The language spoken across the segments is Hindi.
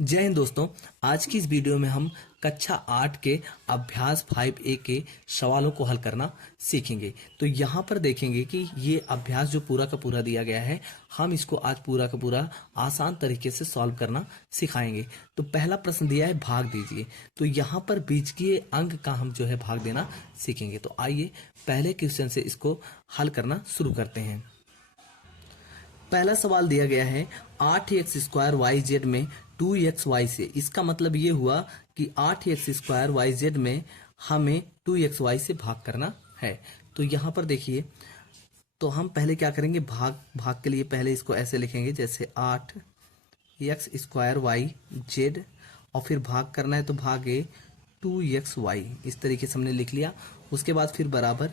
जय हिंद दोस्तों। आज की इस वीडियो में हम कक्षा 8 के अभ्यास 5A के सवालों को हल करना सीखेंगे। तो यहाँ पर देखेंगे कि ये अभ्यास जो पूरा का पूरा दिया गया है, हम इसको आज पूरा का पूरा आसान तरीके से सॉल्व करना सिखाएंगे। तो पहला प्रश्न दिया है भाग दीजिए। तो यहाँ पर बीजकीय अंक का हम जो है भाग देना सीखेंगे। तो आइए पहले क्वेश्चन से इसको हल करना शुरू करते हैं। पहला सवाल दिया गया है 8x² YZ में 2xy से। इसका मतलब ये हुआ कि 8x² YZ में हमें 2xy से भाग करना है। तो यहाँ पर देखिए, तो हम पहले क्या करेंगे, भाग के लिए पहले इसको ऐसे लिखेंगे जैसे 8x² YZ और फिर भाग करना है तो भागे 2xy। इस तरीके से हमने लिख लिया। उसके बाद फिर बराबर।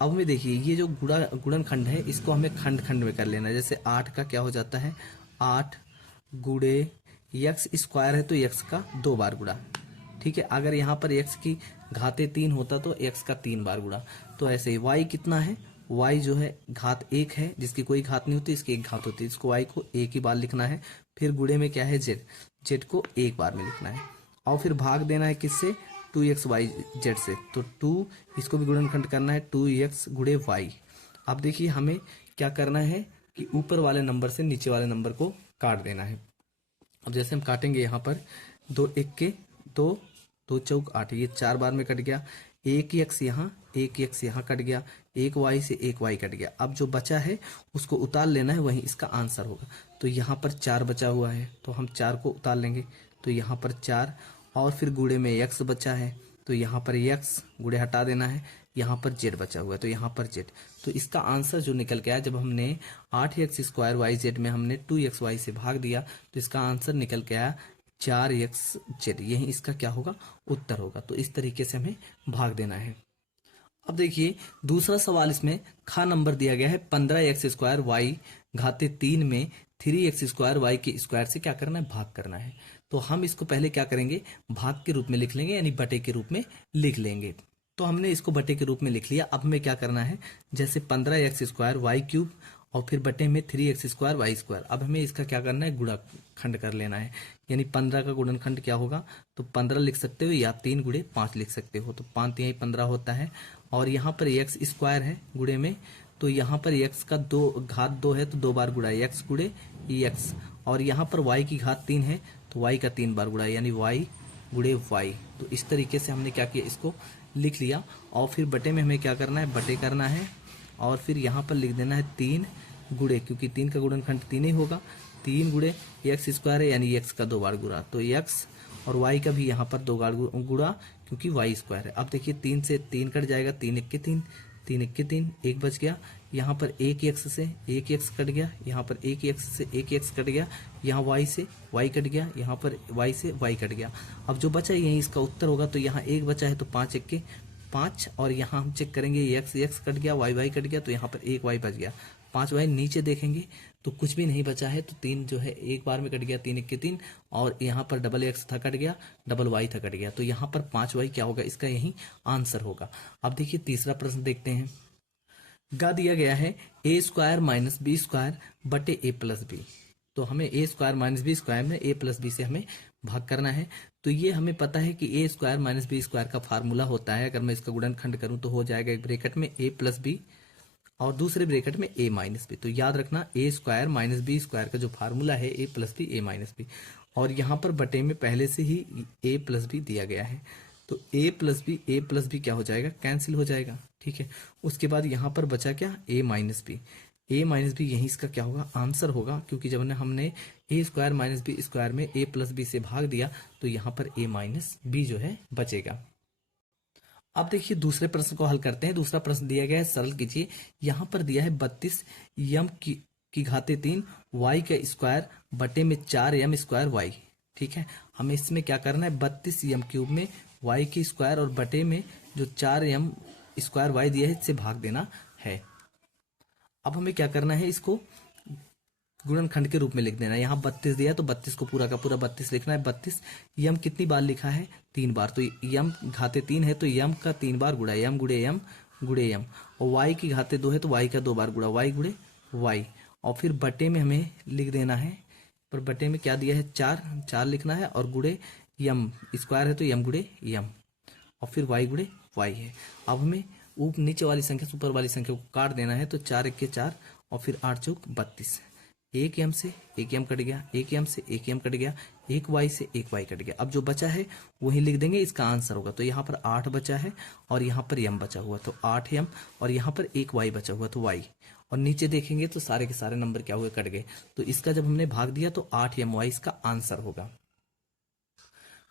अब में देखिए, ये जो गुणनखंड है इसको हमें खंड खंड में कर लेना है। जैसे 8 का क्या हो जाता है, 8 गुणे एक्स स्क्वायर है तो एक्स का 2 बार गुणा। ठीक है, अगर यहाँ पर एक्स की घाते 3 होता तो एक्स का 3 बार गुणा। तो ऐसे ही वाई कितना है, वाई जो है घात 1 है, जिसकी कोई घात नहीं होती, इसकी एक घात होती है। इसको वाई को एक ही बार लिखना है। फिर गुणे में क्या है, जेड, जेड को एक बार में लिखना है। और फिर भाग देना है किससे, 2xyz से। तो 2 इसको भी गुणनखंड करना है, 2x गुणे y। अब देखिए हमें क्या करना है कि ऊपर वाले नंबर से नीचे वाले नंबर को काट देना है। अब जैसे हम काटेंगे यहाँ पर 2 1 के 2, 2 चौक 8, ये 4 बार में कट गया। एक एक्स यहाँ, एक एक्स यहाँ कट गया, एक वाई से एक वाई कट गया। अब जो बचा है उसको उतार लेना है, वही इसका आंसर होगा। तो यहाँ पर 4 बचा हुआ है तो हम 4 को उतार लेंगे। तो यहाँ पर 4 और फिर गुणे में x बचा है तो यहाँ पर x गुणे हटा देना है। यहाँ पर z बचा हुआ है तो यहाँ पर z। तो इसका आंसर जो निकल के आया, जब हमने 8x² YZ में हमने 2xy से भाग दिया तो इसका आंसर निकल के आया 4xz। यही इसका क्या होगा, उत्तर होगा। तो इस तरीके से हमें भाग देना है। अब देखिए दूसरा सवाल, इसमें खा नंबर दिया गया है 15x² y घाते 3 में 3x² y के स्क्वायर से क्या करना है, भाग करना है। तो हम इसको पहले क्या करेंगे, भाग के रूप में लिख लेंगे, यानी बटे के रूप में लिख लेंगे। तो हमने इसको बटे के रूप में लिख लिया। अब हमें क्या करना है, जैसे 15x² y³ और फिर बटे में 3x² y²। अब हमें इसका क्या करना है, गुणनखंड कर लेना है। यानी 15 का गुणनखंड क्या होगा, तो 15 लिख सकते हो या 3 गुणे 5 लिख सकते हो। तो 5 यही 15 होता है। और यहाँ पर x² है गुणे में, तो यहाँ पर x का घात 2 है तो 2 बार गुणा, x गुणे x। और यहाँ पर y की घात 3 है तो y का 3 बार गुणा, यानी y गुणे y। तो इस तरीके से हमने क्या किया, इसको लिख लिया। और फिर बटे में हमें क्या करना है, बटे करना है। और फिर यहाँ पर लिख देना है 3 गुणे, क्योंकि 3 का गुणनखंड 3 ही होगा। 3 गुणे x² है यानी x का 2 बार गुणा, तो x और y का भी यहाँ पर 2 बार गुणा, क्योंकि y² है। अब देखिए 3 से 3 कट जाएगा, 3 1 के 3, 3 1 के 3, 1 बच गया। यहाँ पर 1x से 1x कट गया, यहाँ पर 1x से 1x कट गया, यहाँ y से y कट गया, यहाँ पर y से y कट गया। अब जो बचा यही इसका उत्तर होगा। तो यहाँ 1 बचा है तो 5 1 के 5, और यहाँ हम चेक करेंगे x कट गया, y कट गया, तो यहाँ पर 1 y बच गया। 5 y नीचे देखेंगे तो कुछ भी नहीं बचा है। तो 3 जो है एक बार में कट गया, 3 1 के 3, और यहाँ पर डबल x था कट गया, डबल y था कट गया। तो यहाँ पर 5 y क्या होगा, इसका यही आंसर होगा। अब देखिए तीसरा प्रश्न देखते हैं। गा दिया गया है a² - b² बटे a+b। तो हमें a² - b² में a+b से हमें भाग करना है। तो ये हमें पता है कि a² - b² का फार्मूला होता है, अगर मैं इसका गुणनखंड करूं तो हो जाएगा एक ब्रैकेट में a+b और दूसरे ब्रैकेट में a-b। तो याद रखना a² - b² का जो फार्मूला है a+b a-b, और यहाँ पर बटे में पहले से ही a+b दिया गया है। तो a+b क्या हो जाएगा, कैंसिल हो जाएगा। ठीक है, उसके बाद यहाँ पर बचा क्या, a-b। a-b यही इसका क्या होगा, आंसर होगा, क्योंकि जब हमने a² - b² में a+b से भाग दिया तो यहाँ पर a-b जो है बचेगा। अब देखिए दूसरे प्रश्न को हल करते हैं। दूसरा प्रश्न दिया गया है, सरल कीजिए। यहाँ पर दिया है 32 यम की घाते 3 y का स्क्वायर बटे में 4 m² y। ठीक है, हमें इसमें क्या करना है, 32 m³ में y की स्क्वायर और बटे में जो 4 m² y दिया है इससे भाग देना है। अब हमें क्या करना है, इसको गुणनखंड के रूप में लिख देना है। यहाँ 32 दिया है तो 32 को पूरा का पूरा 32 लिखना है। 32 यम कितनी बार लिखा है, 3 बार। तो यम घाते 3 है तो यम का 3 बार गुणा, यम गुणे यम गुणे यम। और वाई की घाते 2 है तो वाई का 2 बार गुणा, वाई गुणे वाई। और फिर बटे में हमें लिख देना है पर बटे में क्या दिया है, 4 4 लिखना है, और गुड़े यम, स्क्वायर है तो यम गुड़े यम, और फिर वाई गुड़े वाई है। अब हमें नीचे वाली संख्या से ऊपर वाली संख्या को काट देना है, तो 4 1 के 4 और फिर 8 चौक 32, एक यम से एक यम कट गया, एक यम से एक यम कट गया, एक वाई से एक वाई कट गया। अब जो बचा है वही लिख देंगे, इसका आंसर होगा। तो यहाँ पर 8 बचा है और यहाँ पर यम बचा हुआ, तो 8 यम, और यहाँ पर एक वाई बचा हुआ तो वाई, और नीचे देखेंगे तो सारे के सारे नंबर क्या हुए, कट गए। तो इसका जब हमने भाग दिया तो 8 यम वाई इसका आंसर होगा।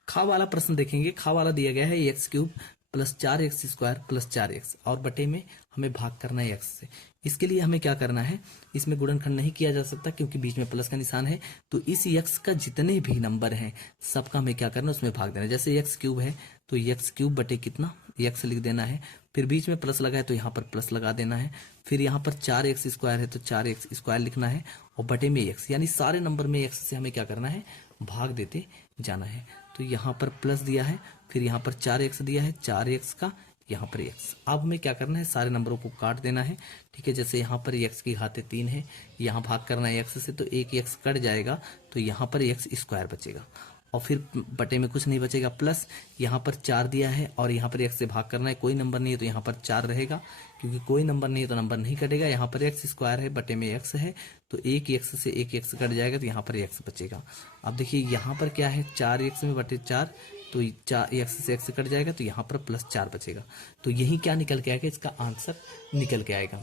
खा वाला प्रश्न देखेंगे। खा वाला दिया गया है x cube plus 4x square plus 4x, और बटे में हमें भाग करना है x से। इसके लिए हमें क्या करना है, इसमें गुणनखंड नहीं किया जा सकता क्योंकि बीच में प्लस का निशान है। तो इस x का जितने भी नंबर हैं सबका हमें क्या करना है, उसमें भाग देना है। जैसे x क्यूब है तो x क्यूब बटे कितना, x लिख देना है, फिर बीच में प्लस लगा है तो यहाँ पर प्लस लगा देना है, फिर यहाँ पर 4x स्क्वायर है तो 4x स्क्वायर लिखना है, और बटे में x, यानी सारे नंबर में x से हमें क्या करना है, भाग देते जाना है। तो यहाँ पर प्लस दिया है, फिर यहाँ पर 4x दिया है, 4x का यहाँ पर x। अब हमें क्या करना है, सारे नंबरों को काट देना है, ठीक है। जैसे यहाँ पर x की घाते 3 है, यहाँ भाग करना है x से, तो एक x कट जाएगा, तो यहाँ पर x स्क्वायर बचेगा, और फिर बटे में कुछ नहीं बचेगा, प्लस यहाँ पर 4 दिया है और यहाँ पर x से भाग करना है, कोई नंबर नहीं है तो यहाँ पर 4 रहेगा, क्योंकि कोई नंबर नहीं है तो नंबर नहीं कटेगा। यहाँ पर x स्क्वायर है, बटे में x है, तो एक x से एक x कट जाएगा, तो यहाँ पर x बचेगा। अब देखिए यहाँ पर क्या है, 4x में बटे 4, तो 4 x से x कट जाएगा, तो यहाँ पर प्लस 4 बचेगा। तो यही क्या निकल के आएगा, इसका आंसर निकल के आएगा।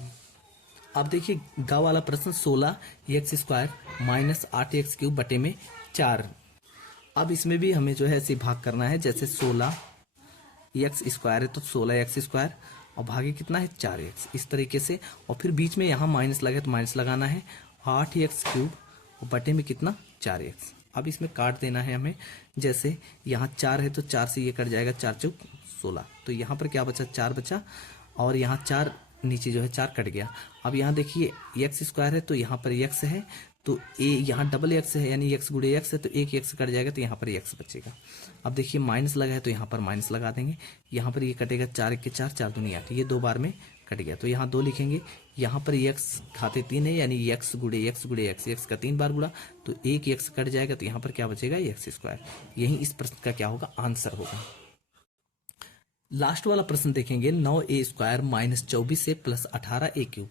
अब देखिए गा वाला प्रश्न 16x square minus 8x cube बटे में 4। अब इसमें भी हमें जो है ऐसे भाग करना है, जैसे 16x स्क्वायर है तो 16x स्क्वायर, और भागे कितना है 4x, इस तरीके से। और फिर बीच में यहाँ माइनस लगे तो माइनस लगाना है, 8x क्यूब और बटे में कितना 4x। अब इसमें काट देना है हमें, जैसे यहाँ 4 है तो 4 से ये कट जाएगा, 4 चौक 16, तो यहाँ पर क्या बचा, 4 बचा, और यहाँ 4 नीचे जो है 4 कट गया। अब यहाँ देखिए x स्क्वायर है तो यहाँ पर x है, तो ए यहाँ डबल x है, यानी x गुड़े x है, तो एक x कट जाएगा, तो यहाँ पर x बचेगा। अब देखिए माइनस लगा है तो यहाँ पर माइनस लगा देंगे, यहाँ पर ये कटेगा, 4 1 के 4, 4 दूनी 8, ये 2 बार में कट गया, तो यहाँ 2 लिखेंगे। यहाँ पर x खाते 3 है, यानी x गुड़े x का 3 बार गुड़ा, तो एक x कट जाएगा, तो यहाँ पर क्या बचेगा, x स्क्वायर। यही इस प्रश्न का क्या होगा, आंसर होगा। लास्ट वाला प्रश्न देखेंगे, 9a स्क्वायर माइनस 24 से प्लस 18a क्यूब,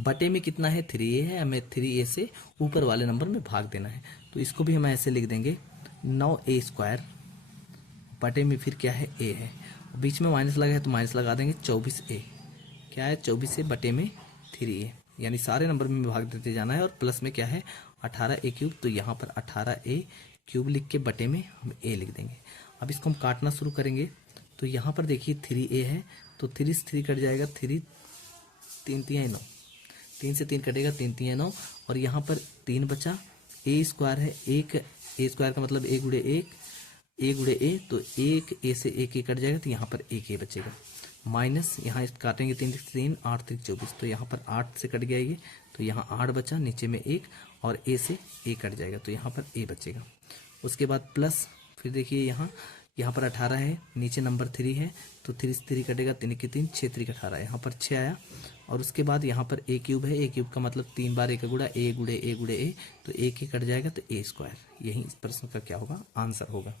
बटे में कितना है, 3a है, हमें 3a से ऊपर वाले नंबर में भाग देना है। तो इसको भी हम ऐसे लिख देंगे, 9a स्क्वायर बटे में फिर क्या है, a है, बीच में माइनस लगा है तो माइनस लगा देंगे, 24a क्या है, 24 से बटे में 3a, यानी सारे नंबर में भाग देते जाना है, और प्लस में क्या है 18a क्यूब, तो यहाँ पर 18a क्यूब लिख के बटे में हम a लिख देंगे। अब इसको हम काटना शुरू करेंगे, तो यहाँ पर देखिए 3a है, तो 3 से 3 कट जाएगा, 3 3 3 9, 3 से 3 कटेगा, 3 3 9, और यहाँ पर 3 बचा, a स्क्वायर है, एक a स्क्वायर का मतलब a गुड़े a, तो एक a से एक a कट जाएगा, तो यहाँ पर एक a बचेगा, माइनस यहाँ काटेंगे 3 3 8 3 24, तो यहाँ पर 8 से कट गया ये, तो यहाँ 8 बचा, नीचे में 1, और a से a कट जाएगा, तो यहाँ पर a बचेगा। उसके बाद प्लस, फिर देखिए यहाँ पर 18 है, नीचे नंबर 3 है, तो 3 से 3 कटेगा, 3 के 3 6 3 18, यहाँ पर 6 आया, और उसके बाद यहाँ पर a क्यूब है, a क्यूब का मतलब 3 बार a का गुड़ा, a गुड़े a, तो a के कट जाएगा, तो a स्क्वायर। यही इस प्रश्न का क्या होगा, आंसर होगा।